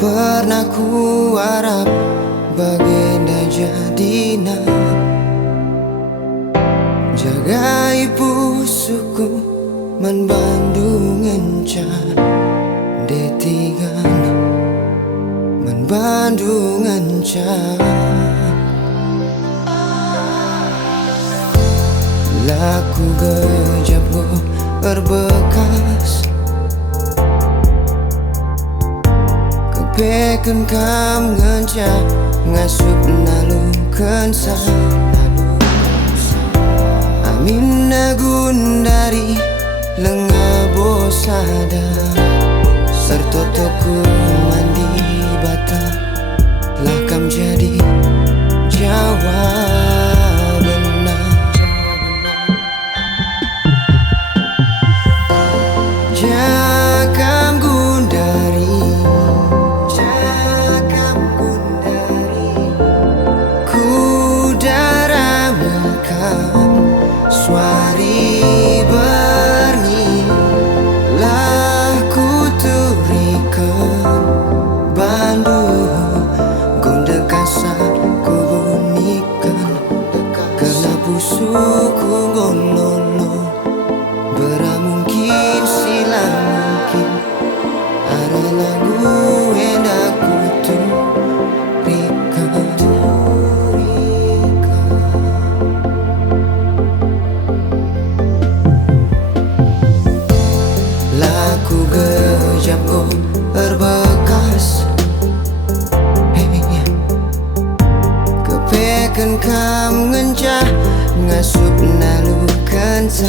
pernah ku harap baginda jadina jagai pusuku man Bandung encan detingan man Bandung encan laku gejap go berbekas kepekan kam ngencah ngasup nalukan sa amin nagundari lenga bosada sertotoku mandi bata lakam jadi jawabanna jakam gundari kudara melkam suari berni lah kuturikan Bandung gonda kasar ku bunyikan karena pusuku gololo bera mungkin sila mungkin ada lagu hendak kuturikan laku gejap go berbekas kepekan kam ngencah ngasup nalukan sa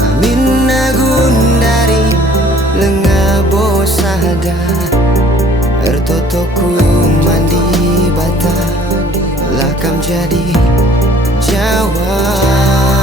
amin nagundari lenga bosada ertotoku mandi bata lakam jadi jawab